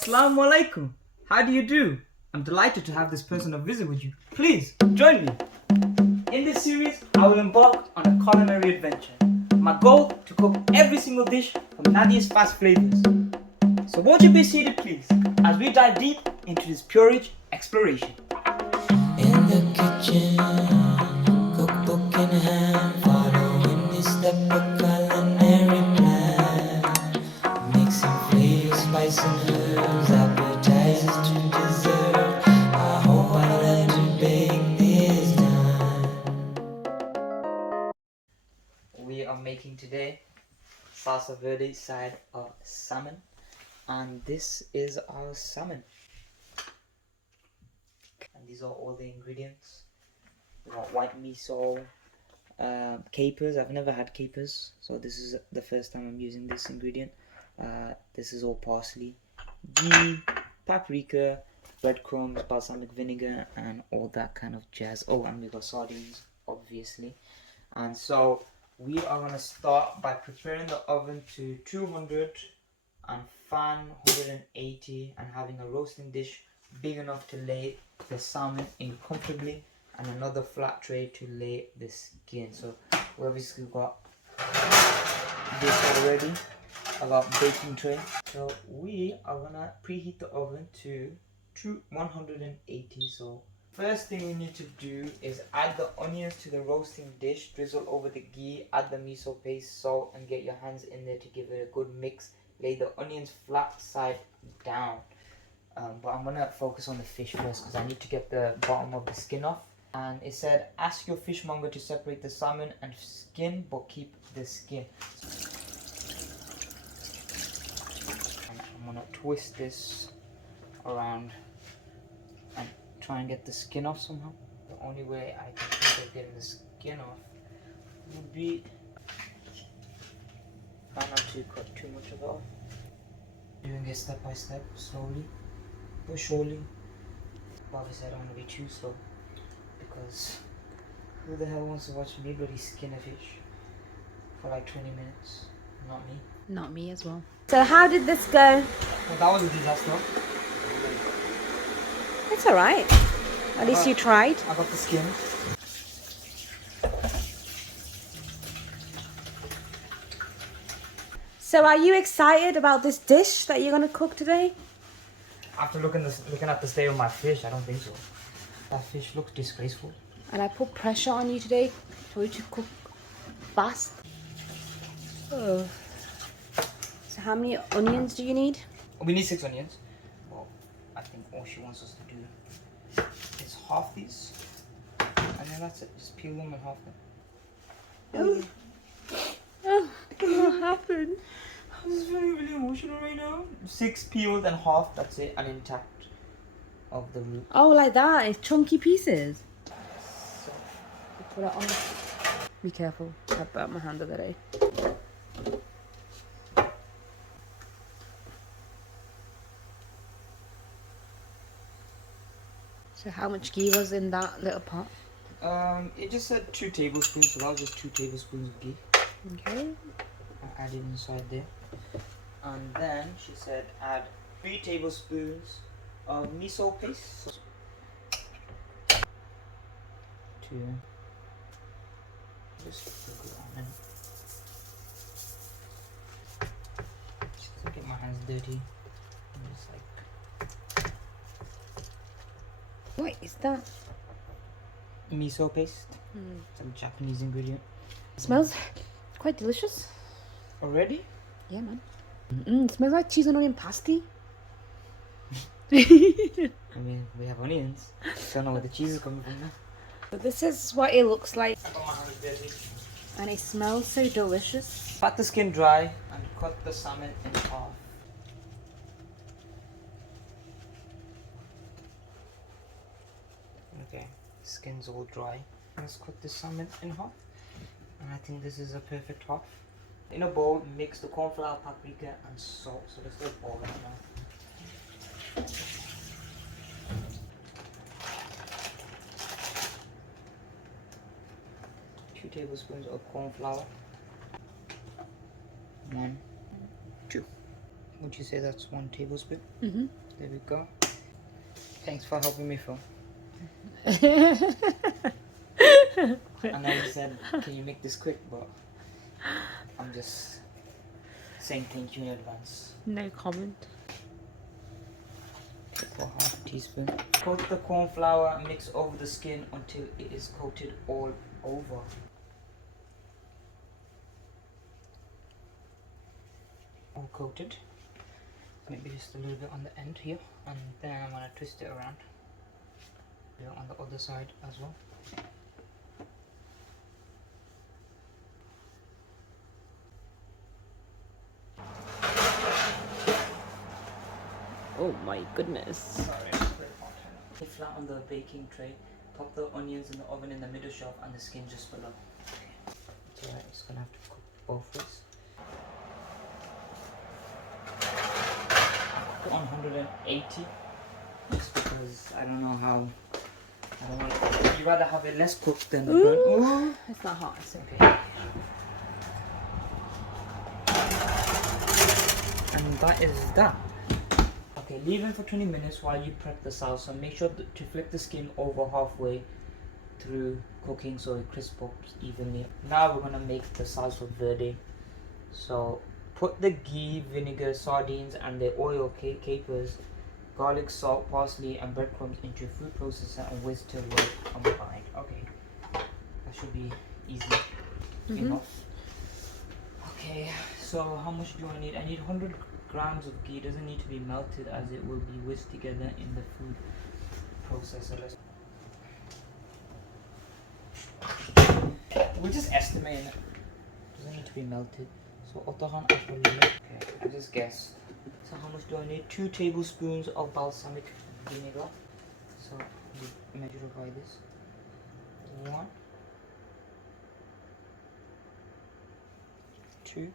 Assalamu alaikum. How do you do? I'm delighted to have this person of visit with you. Please, join me. In this series, I will embark on a culinary adventure. My goal, to cook every single dish from Nadiya's fast flavors. So won't you be seated please, as we dive deep into this Pureage exploration. In the kitchen, cookbook in hand, following this step of culinary plan. Mixing flavors, spice and herbs, appetizers to dessert. I hope I learn to bake this time. We are making today Salsa Verde side of salmon, and this is our salmon. And these are all the ingredients. We got white miso, capers. I've never had capers, so this is the first time I'm using this ingredient. This is all parsley, ghee, paprika, breadcrumbs, balsamic vinegar, and all that kind of jazz. Oh, and we got sardines, obviously. And so we are gonna start by preparing the oven to 200 and fan 180, and having a roasting dish big enough to lay the salmon in comfortably, and another flat tray to lay the skin. So we obviously got this already. I got baking tray. So we are gonna preheat the oven to 180. So first thing we need to do is add the onions to the roasting dish, drizzle over the ghee, add the miso paste, salt, and get your hands in there to give it a good mix. Lay the onions flat side down. But I'm gonna focus on the fish first because I need to get the bottom of the skin off. And it said, ask your fishmonger to separate the salmon and skin, but keep the skin. And I'm gonna twist this around and try and get the skin off somehow. The only way I can think of getting the skin off would be try not to cut too much of it off. Doing it step by step, slowly but surely. But obviously I don't want to be too slow, because who the hell wants to watch me bloody skin a fish for like 20 minutes? Not me. Not me as well. So how did this go? Well, that was a disaster. It's alright. At least you tried. I got the skin. So are you excited about this dish that you're going to cook today? After looking at the state of my fish, I don't think so. That fish looks disgraceful. And I put pressure on you today for you to cook fast. Oh. So how many onions do you need? We need 6 onions. Well, I think all she wants us to do is half these. And then that's it. Just peel them and half them. Oh, what happened? I'm just feeling really emotional right now. 6 peeled and half, that's it, and intact of the root. Oh, like that? It's chunky pieces. So, You put it on. Be careful. I burnt my hand the other day. So how much ghee was in that little pot? it just said 2 tablespoons, so that was just 2 tablespoons of ghee. Okay. I added inside there. And then she said add 3 tablespoons of miso paste. So 2. Just put it on. Just to get my hands dirty. I'm just like, What is that? miso paste. Some Japanese ingredient. Smells quite delicious. Already? Yeah, man. It smells like cheese and onion pasty. I mean, we have onions. Don't know where the cheese is coming from now. So this is what it looks like, I got my hands dirty. and it smells so delicious. Pat the skin dry and cut the salmon in half. Okay, skin's all dry. Let's cut the salmon in half. And I think this is a perfect half. In a bowl, mix the corn flour, paprika, and salt. So let's do a bowl right now. 2 tablespoons of corn flour. 1, 2. would you say that's 1 tablespoon? Mm-hmm. There we go. Thanks for helping me, Phil. I know you said, can you make this quick, but I'm just saying thank you in advance. No comment. For half a teaspoon. Coat the corn flour and mix over the skin until it is coated all over. All coated. Maybe just a little bit on the end here, and then I'm gonna twist it around. Do it on the other side as well. Oh my goodness. Sorry, it's very hot. Lay flat on the baking tray. Pop the onions in the oven in the middle shelf and the skin just below. Okay. It's alright, it's gonna have to cook both ways. Put on 180 just because I don't know how. I don't want. You'd rather have it less cooked than burnt. Ooh. It's not hot, it's okay. And that is that. Okay, leave it for 20 minutes while you prep the salsa. Make sure to flip the skin over halfway through cooking so it crisps up evenly. Now we're gonna make the salsa verde. So put the ghee, vinegar, sardines and the oil, capers, garlic, salt, parsley and breadcrumbs into a food processor and whisk till well combined. Okay, that should be easy enough. Okay, so how much do I need? I need 100 grams of ghee. It doesn't need to be melted as it will be whisked together in the food processor. We're just estimating it. Doesn't need to be melted. So okay, I just guess. So how much do I need? 2 tablespoons of balsamic vinegar. So we measure it by this. 1, 2.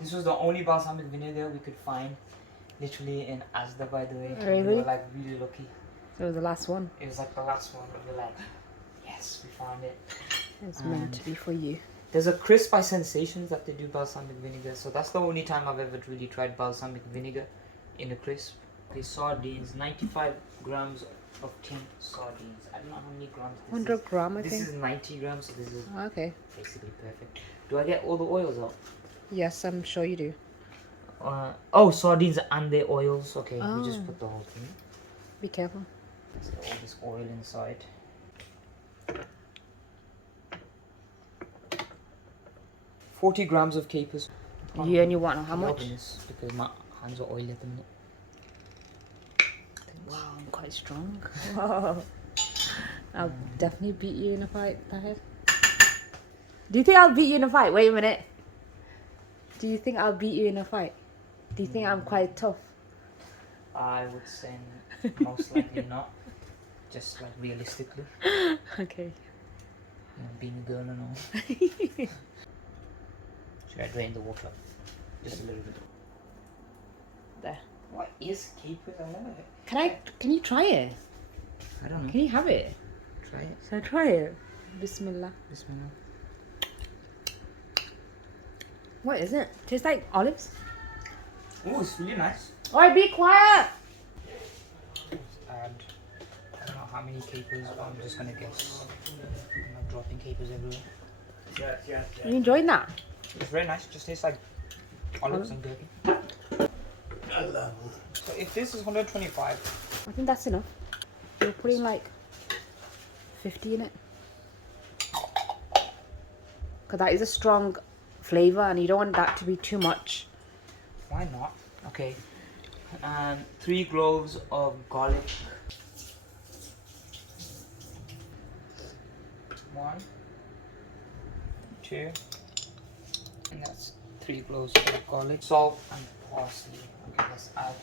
This was the only balsamic vinegar we could find, literally in Asda, by the way. Really? We were like really lucky. So the last one. It was like the last one. We were like, yes, we found it. It's meant to be for you. There's a crisp by Sensations that they do balsamic vinegar, so that's the only time I've ever really tried balsamic vinegar in a crisp. Okay, sardines, 95 grams of tinned sardines. I don't know how many grams this 100 grams, I is. think. This is 90 grams, so this is Okay. basically perfect. Do I get all the oils out? Yes, I'm sure you do. Oh, sardines and the oils. Okay, we just Oh. put the whole thing. Be careful. There's all this oil inside. 40 grams of capers. You only want how much? Because my hands are oily at the minute. Wow, I'm quite strong. Wow. I'll definitely beat you in a fight, Tahir. Do you think I'll beat you in a fight? Wait a minute. Do you think I'll beat you in a fight? Do you think I'm quite tough? I would say most likely not. Just like realistically. Okay. You know, being a girl and all. Should I drain the water? Just a little bit. There. What is capers? I never heard. Can you try it? I don't know. Can you have it? Try it. So try it. Bismillah. Bismillah. What is it? Tastes like olives. Oh, it's really nice. Alright, be quiet! Just add, I don't know how many capers, but I'm just gonna guess. I'm not dropping capers everywhere. Are you enjoying that? It's very nice. Just tastes like olives and gherkin. So if this is 125, I think that's enough. You're putting like 50 in it. Because that is a strong flavour and you don't want that to be too much. why not? Okay. 3 cloves of garlic. 1, 2, and that's 3 cloves of garlic. Salt and parsley. Okay, let's add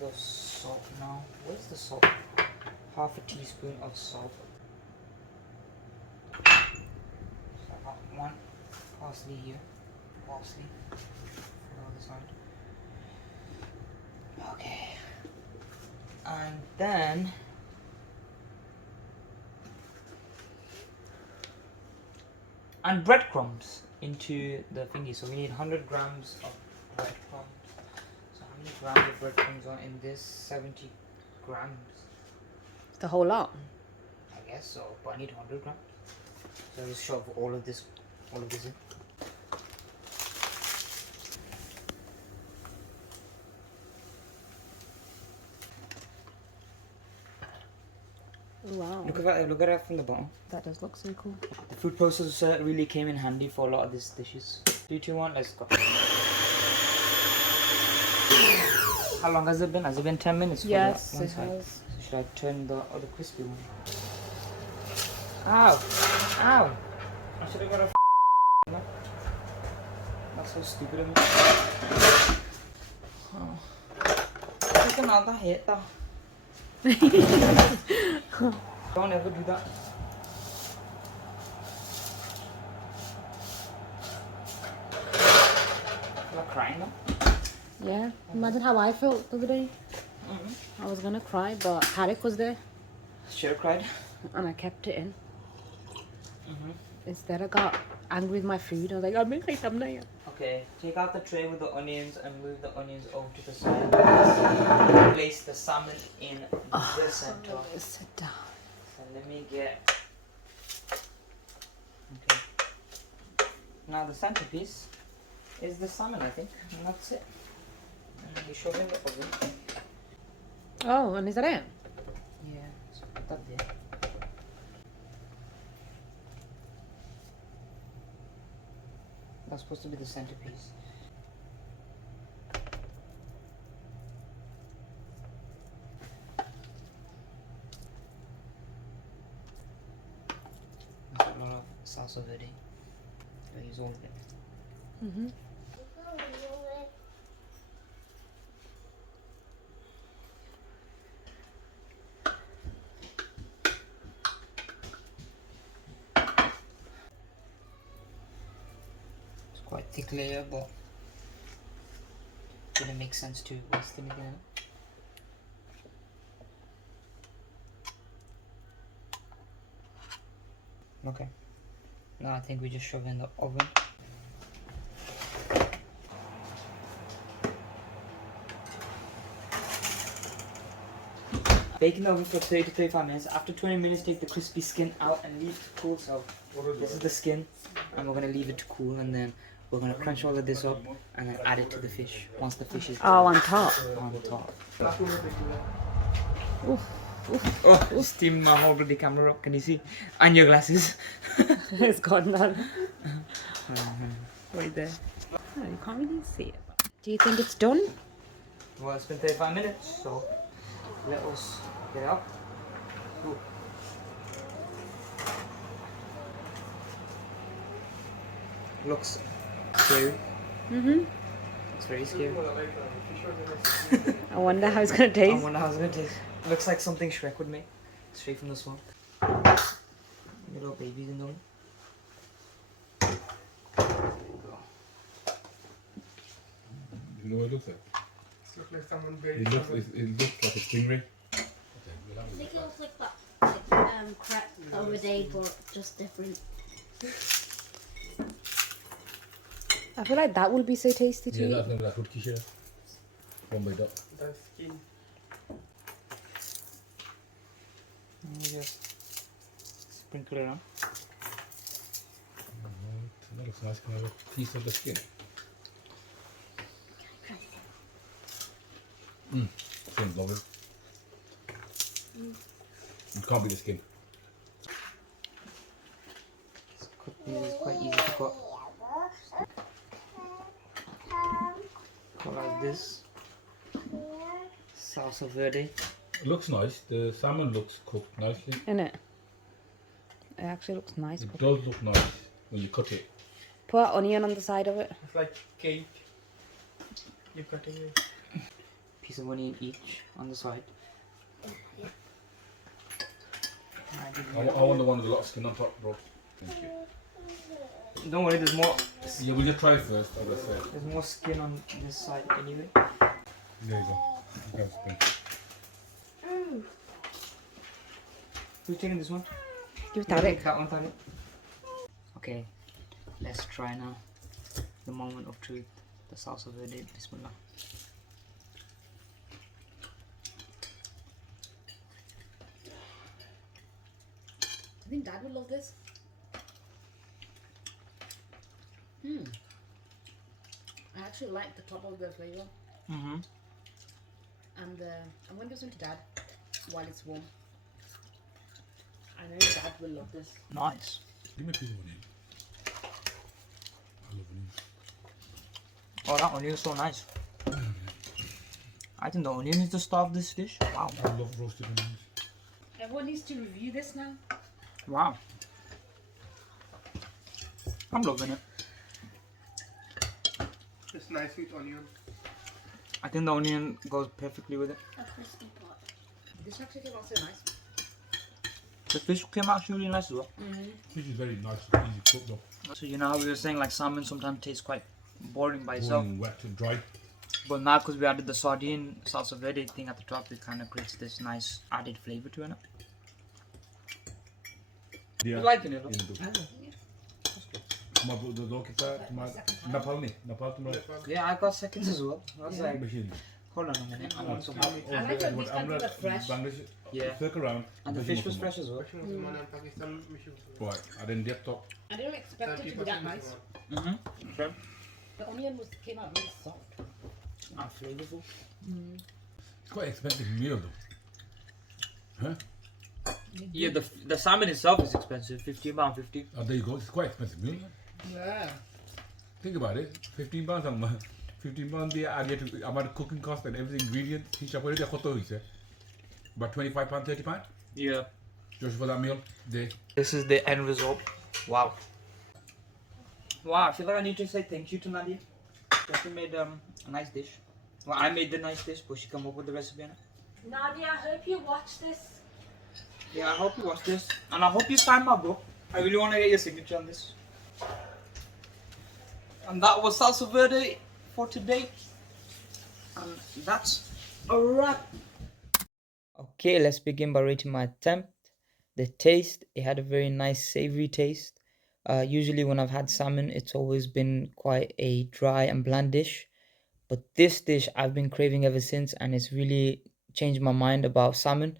the salt now. Where's the salt? Half a teaspoon of salt. So I got 1 parsley here. Parsley for the other side. Okay. And then breadcrumbs into the thingy. So we need 100 grams of breadcrumbs. So I'm many grams of breadcrumbs are in this? 70 grams. The whole lot. I guess so, but I need 100 grams. So I'll just shove all of this in. Wow. Look at it from the bottom. That does look so cool. The food processor really came in handy for a lot of these dishes. 3, 2, 1, let's go. How long has it been? Has it been 10 minutes? Yes, for that it one side? has. So should I turn the other crispy one? Ow! Ow! I should have got a one. That's so stupid of me. Oh. Take another hit though. Don't ever do that. Am I crying now? Yeah. Imagine how I felt the other day. I was gonna cry, but Harrick was there, Should have cried. and I kept it in. Instead, I got angry with my food. I was like, I'm making something. Okay, take out the tray with the onions and move the onions over to the side. Place the salmon in the center. Sit down. So let me get. Okay. Now the centerpiece is the salmon, I think, and that's it. And you shove it in the oven. Oh, and is that it? Yeah, so put that there. That's supposed to be the centerpiece. There's a lot of salsa verde. I'll use all of it. Mm-hmm. It's quite thick layer, but it didn't make sense to waste anything out. Okay. Now I think we just shove it in the oven. Bake in the oven for 30 to 35 minutes. After 20 minutes, take the crispy skin out and leave it to cool. So this is the skin, and we're gonna leave it to cool, and then we're gonna crunch all of this up and then add it to the fish once the fish is Oh, on top. on top. Oof. Oh, steam my whole bloody camera up. Can you see? And your glasses. It's gone now. Right there. Oh, you can't really see it. Do you think it's done? Well, it's been 35 minutes, so let us get it up. Ooh. Looks scary. Mm-hmm. It's very scary. I wonder how it's gonna I taste. wonder how it's gonna taste. Looks like something Shrek would make, straight from the swamp. Little babies in them. You know what it looks like? It looks like someone buried It looks, someone. it looks like a stingray. I think it looks like crap over day, but just different. I feel like that will be so tasty to Yeah, eat. that's going to be like food kisha. One by dot. The skin. And you just sprinkle it on. That looks nice. Can I have a piece of the skin? Same lovely. You can't beat the skin. This is quite easy to cut. Cut like this. Salsa verde. It looks nice. The salmon looks cooked nicely. Innit? It actually looks nice. It does look nice when you cut it. Put onion on the side of it. It's like cake. You're cutting it. Piece of onion each on the side. I want the one with a lot of skin on top, bro. Thank you. Don't worry, there's more. Yeah, we'll just try first, as I said. There's more skin on this side anyway. There you go. You have skin. Who's taking this one? Give it Yeah, that. take that one, Tariq. Okay, let's try now. The moment of truth. The salsa verde. Bismillah. I think Dad would love this. I actually like the top of the flavor. Mm-hmm. And I'm going to give some to Dad while it's warm. I know Dad will love this. Nice. Give me a piece of onion. I love onion. Oh, that onion is so nice. I think the onion is the star of this dish. Wow. I love roasted onions. Everyone needs to review this now. Wow. I'm loving it. It's nice with onion. I think the onion goes perfectly with it. A crispy pot. This actually came out so nice. The fish came out really nice as well. Fish is very nice, easy to cook though. So you know how we were saying like salmon sometimes tastes quite boring by itself. Boring, wet and dry. But now because we added the sardine salsa verde thing at the top, it kind of creates this nice added flavor to it. Yeah. You liking it? Yeah, I got seconds as well. I was like, hold on a minute, I want some help. I like that these countries are fresh. Yeah. Circle around. And the fish was fresh as well. Right, I didn't get top. I didn't expect it to be that nice. Mm-hmm. Okay. The onion came out really soft. And flavorful. It's quite expensive meal though. Huh? Yeah, the salmon itself is expensive, £15.50. Oh, there you go. It's quite expensive meal. Yeah. Think about it. £15 a month. £15 there. I get to about the cooking cost and everything, ingredients. He shop already about £25, £30 Yeah. just for that meal. There. This is the end result. Wow. Wow, I feel like I need to say thank you to Nadiya. She made a nice dish. Well, I made the nice dish, but she came up with the recipe. Nadiya, I hope you watch this. Yeah, I hope you watch this. And I hope you sign my book. I really want to get your signature on this. And that was Salsa Verde for today. And that's a wrap. Okay, let's begin by rating my attempt. The taste, it had a very nice savory taste. Usually when I've had salmon, it's always been quite a dry and bland dish. But this dish I've been craving ever since, and it's really changed my mind about salmon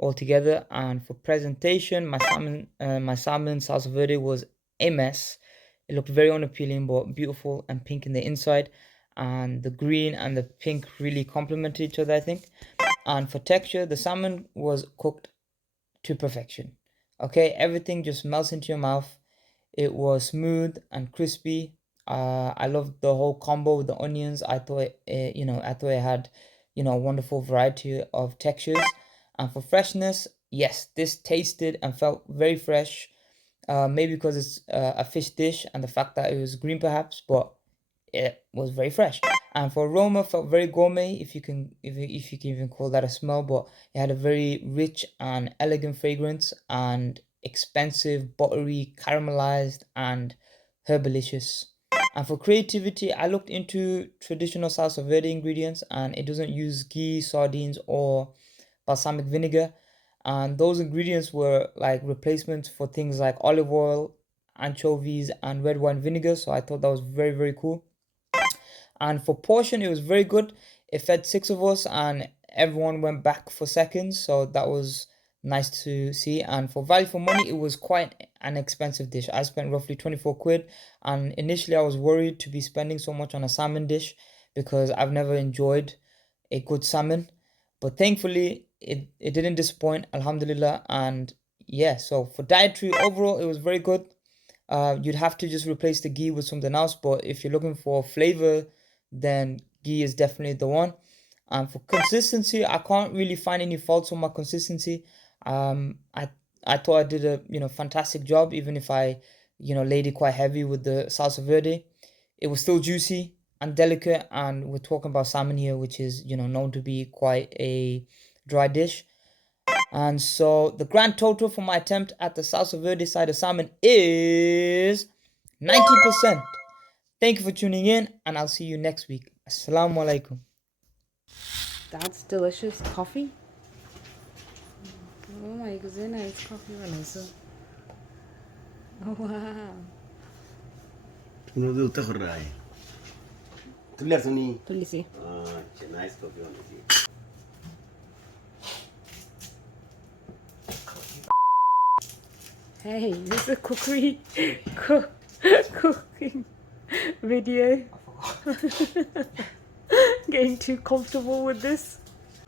altogether. And for presentation, my salmon salsa verde was a mess. It looked very unappealing but beautiful and pink in the inside, and the green and the pink really complemented each other, I think. And for texture, the salmon was cooked to perfection. Okay, everything just melts into your mouth. It was smooth and crispy. I loved the whole combo with the onions. I thought it had a wonderful variety of textures. And for freshness, yes, this tasted and felt very fresh. Maybe because it's a fish dish and the fact that it was green perhaps, but it was very fresh. And for aroma, felt very gourmet, if you can even call that a smell. But it had a very rich and elegant fragrance, and expensive, buttery, caramelized, and herbalicious. And for creativity, I looked into traditional salsa verde ingredients, and it doesn't use ghee, sardines, or balsamic vinegar. And those ingredients were like replacements for things like olive oil, anchovies, and red wine vinegar. So I thought that was very, very cool. And for portion, it was very good. It fed 6 of us, and everyone went back for seconds. So that was nice to see. And for value for money, it was quite an expensive dish. I spent roughly 24 quid. And initially, I was worried to be spending so much on a salmon dish because I've never enjoyed a good salmon. But thankfully, it didn't disappoint, alhamdulillah. And yeah, so for dietary, overall, it was very good. You'd have to just replace the ghee with something else. But if you're looking for flavor, then ghee is definitely the one. And for consistency, I can't really find any faults on my consistency. I thought I did a fantastic job, even if I laid it quite heavy with the salsa verde. It was still juicy and delicate, and we're talking about salmon here, which is known to be quite a dry dish. And so the grand total for my attempt at the salsa verde side of salmon is 90%. Thank you for tuning in, and I'll see you next week. Assalamu alaikum. That's delicious coffee. Oh my goodness, coffee. Oh wow. Uno de corrai. Tuliar suni. Tulisi. Nice coffee on it. Hey, this is a cookery cooking video. I forgot. Getting too comfortable with this.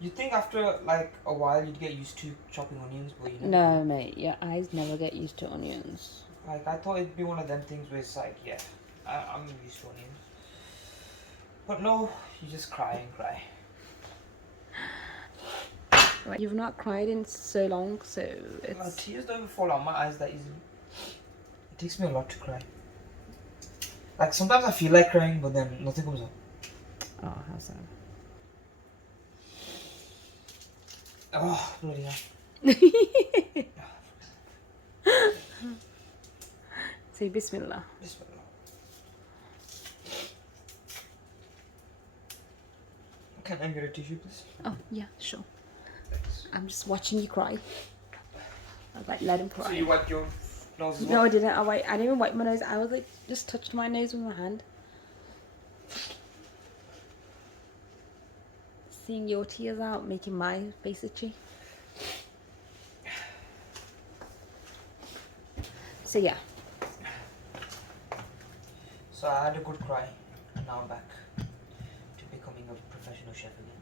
You think after like a while you'd get used to chopping onions, but you never No, do. mate, your eyes never get used to onions. Like I thought it'd be one of them things where it's like, yeah, I'm used to onions. But no, you just cry and cry. Right, you've not cried in so long, so My it's tears don't even fall out my eyes that easily. It takes me a lot to cry. Like sometimes I feel like crying, but then nothing comes up. oh, how sad. Oh, bloody hell. Say Bismillah. Bismillah. Can I get a tissue, please? Oh yeah, sure. Thanks. I'm just watching you cry. I was like, let him So cry. you wiped your nose as No, well? I didn't. I didn't even wipe my nose. I was like, just touched my nose with my hand. Seeing your tears out, making my face itchy. So yeah, So I had a good cry, and now I'm back to becoming a professional chef again.